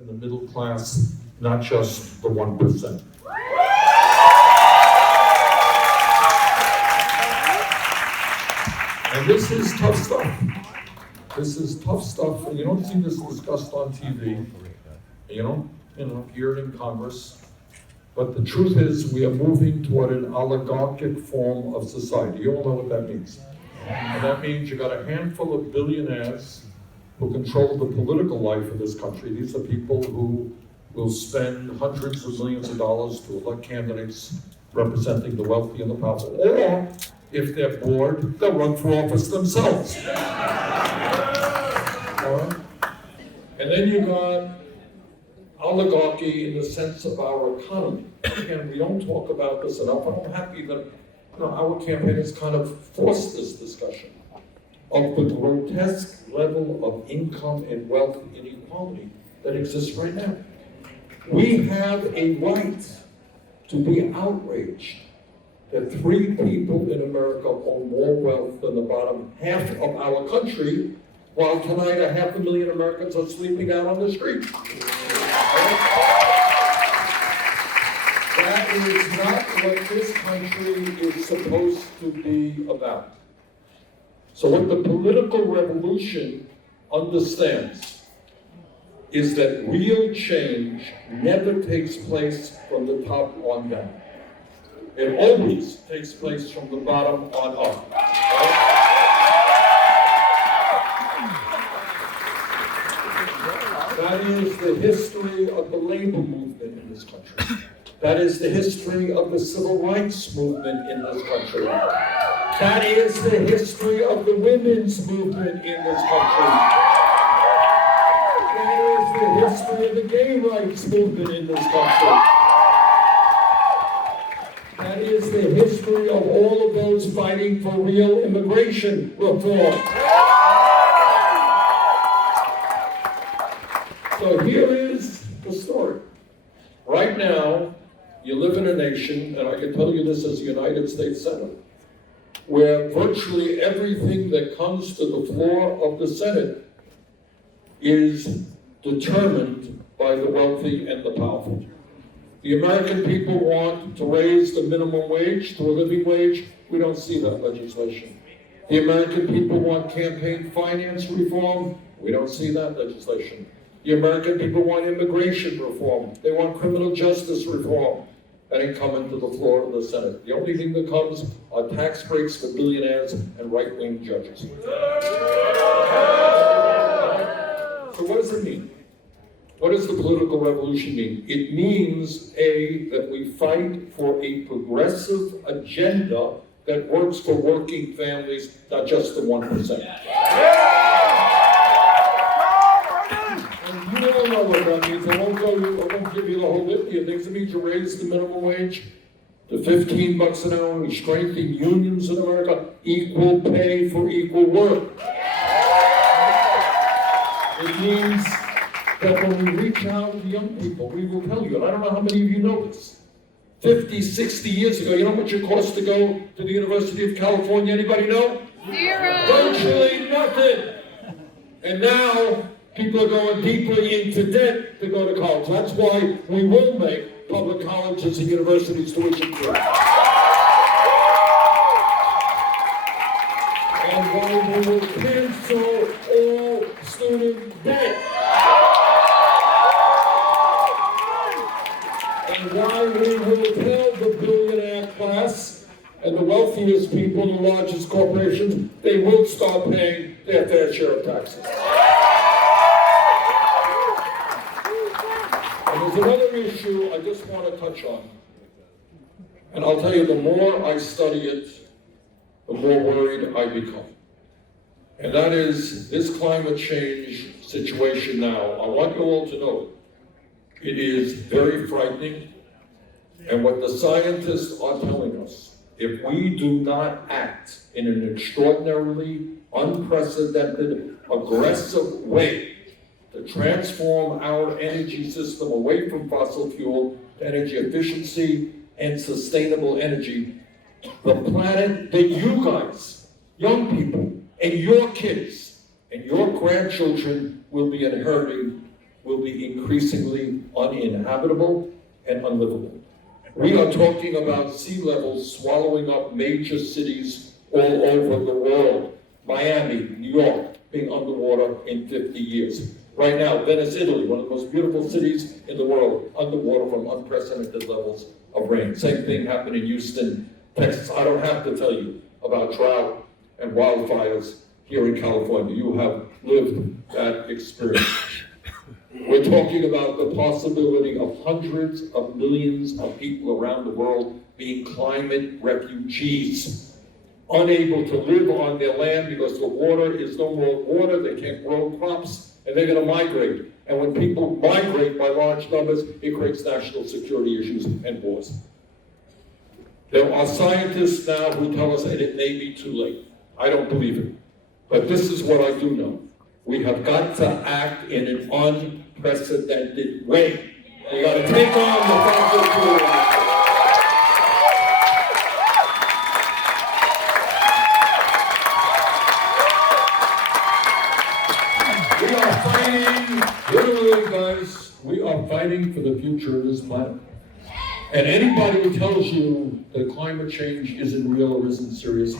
in the middle class, not just the 1%. And this is tough stuff. This is tough stuff, and you don't see this discussed on TV. You don't hear it in Congress. But the truth is, we are moving toward an oligarchic form of society. You all know what that means. And that means you got a handful of billionaires who control the political life of this country. These are people who will spend hundreds of millions of dollars to elect candidates representing the wealthy and the powerful. Or, if they're bored, they'll run for office themselves. And then you got oligarchy in the sense of our economy. Again, we don't talk about this enough, and I'm happy that our campaign has kind of forced this discussion of the grotesque level of income and wealth inequality that exists right now. We have a right to be outraged that 3 people in America own more wealth than the bottom half of our country, while tonight 500,000 Americans are sleeping out on the street. That is not what this country is supposed to be about. So what the political revolution understands is that real change never takes place from the top on down. It always takes place from the bottom on up. That is the history of the labor movement in this country. That is the history of the civil rights movement in this country. That is the history of the women's movement in this country. That is the history of the gay rights movement in this country. That is the history of all of those fighting for real immigration reform. So here is the story. Right now, you live in a nation, and I can tell you this as a United States Senator, where virtually everything that comes to the floor of the Senate is determined by the wealthy and the powerful. The American people want to raise the minimum wage to a living wage. We don't see that legislation. The American people want campaign finance reform. We don't see that legislation. The American people want immigration reform. They want criminal justice reform. That ain't coming to the floor of the Senate. The only thing that comes are tax breaks for billionaires and right-wing judges. So what does it mean? What does the political revolution mean? It means, A, that we fight for a progressive agenda that works for working families, not just the 1%. And you all know what that means. I won't give you the whole litany of things. It means you raise the minimum wage to $15 an hour. We strengthen unions in America. Equal pay for equal work. It means that when we reach out to young people, we will tell you, and I don't know how many of you know this, 50, 60 years ago, you know how much it cost to go to the University of California? Anybody know? Zero. Virtually nothing. And now, people are going deeply into debt to go to college. That's why we will make public colleges and universities tuition free. And why we will cancel all student debt. And why we will tell the billionaire class and the wealthiest people, the largest corporations, they will start paying their fair share of taxes. And there's another issue I just want to touch on. And I'll tell you, the more I study it, the more worried I become. And that is this climate change situation now. I want you all to know it is very frightening. And what the scientists are telling us, if we do not act in an extraordinarily unprecedented, aggressive way to transform our energy system away from fossil fuel to energy efficiency and sustainable energy, the planet that you guys, young people, and your kids, and your grandchildren will be inheriting will be increasingly uninhabitable and unlivable. We are talking about sea levels swallowing up major cities all over the world. Miami, New York, being underwater in 50 years. Right now, Venice, Italy, one of the most beautiful cities in the world, underwater from unprecedented levels of rain. Same thing happened in Houston, Texas. I don't have to tell you about drought and wildfires here in California. You have lived that experience. We're talking about the possibility of hundreds of millions of people around the world being climate refugees, unable to live on their land because the water is no more water, they can't grow crops, and they're going to migrate. And when people migrate by large numbers, it creates national security issues and wars. There are scientists now who tell us that it may be too late. I don't believe it. But this is what I do know. We have got to act in an unprecedented way. We got to take on the fossil fuel. We are fighting, literally, guys, we are fighting for the future of this planet. And anybody who tells you that climate change isn't real or isn't serious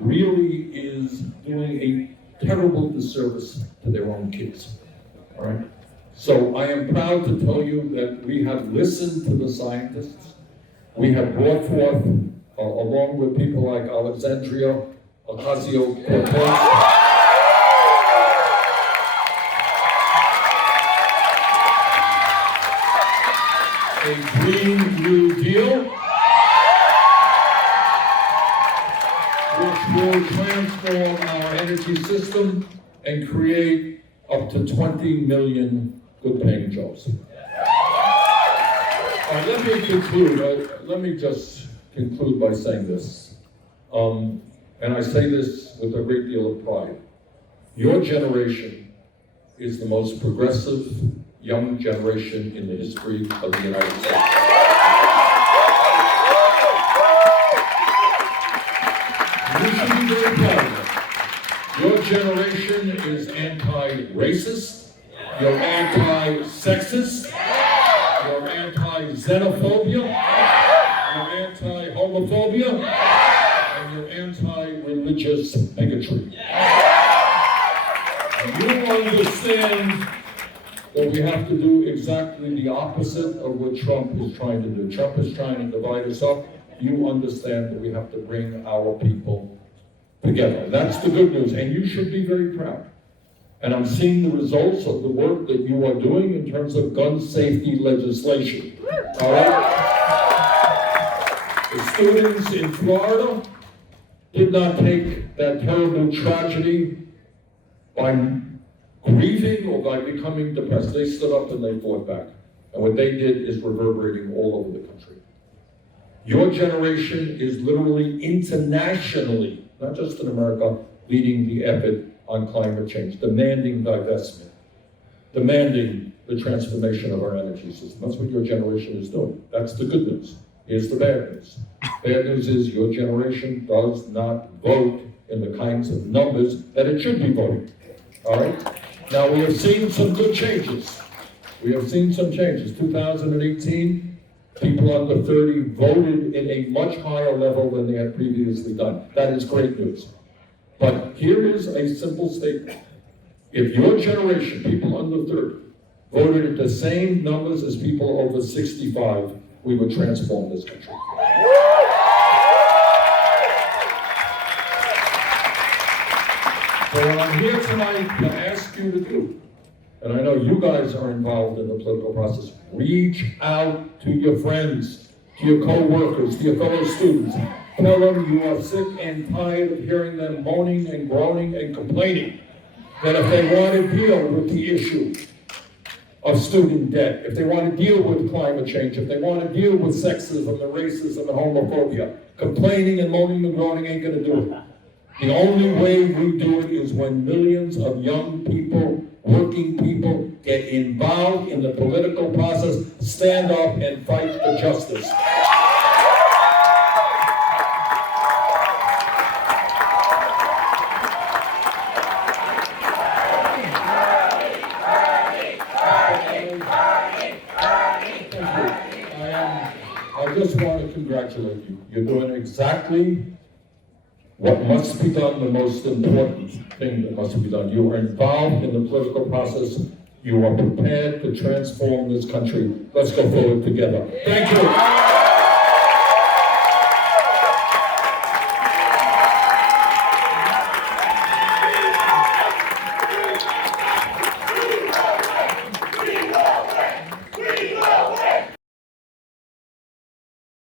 really is doing a terrible disservice to their own kids. All right? So I am proud to tell you that we have listened to the scientists. We have brought forth, along with people like Alexandria Ocasio-Cortez, a Green New Deal, which will transform our energy system and create up to 20 million good-paying jobs. Let me conclude. Let me just conclude by saying this, and I say this with a great deal of pride. Your generation is the most progressive young generation in the history of the United States. You should be very proud of it. Your generation is anti-racist, you're anti-sexist, you're anti-xenophobia, you're anti-homophobia, and you're anti-religious bigotry. You understand that we have to do exactly the opposite of what Trump is trying to do. Trump is trying to divide us up. You understand that we have to bring our people together. That's the good news, and you should be very proud. And I'm seeing the results of the work that you are doing in terms of gun safety legislation. All right? The students in Florida did not take that terrible tragedy by grieving or by becoming depressed. They stood up and they fought back. And what they did is reverberating all over the country. Your generation is literally internationally, not just in America, leading the effort on climate change, demanding divestment, demanding the transformation of our energy system. That's what your generation is doing. That's the good news. Here's the bad news. Bad news is your generation does not vote in the kinds of numbers that it should be voting. All right? Now, we have seen some good changes. We have seen some changes. 2018, people under 30 voted in a much higher level than they had previously done. That is great news. But here is a simple statement. If your generation, people under 30, voted at the same numbers as people over 65, we would transform this country. So what I'm here tonight to ask you to do, and I know you guys are involved in the political process, reach out to your friends, to your co-workers, to your fellow students. Tell them you are sick and tired of hearing them moaning and groaning and complaining. That if they want to deal with the issue of student debt, if they want to deal with climate change, if they want to deal with sexism and racism and homophobia, complaining and moaning and groaning ain't going to do it. The only way we do it is when millions of young people, working people, get involved in the political process, stand up and fight for justice. congratulate you. You're doing exactly what must be done, the most important thing that must be done. You are involved in the political process. You are prepared to transform this country. Let's go forward together. Thank you.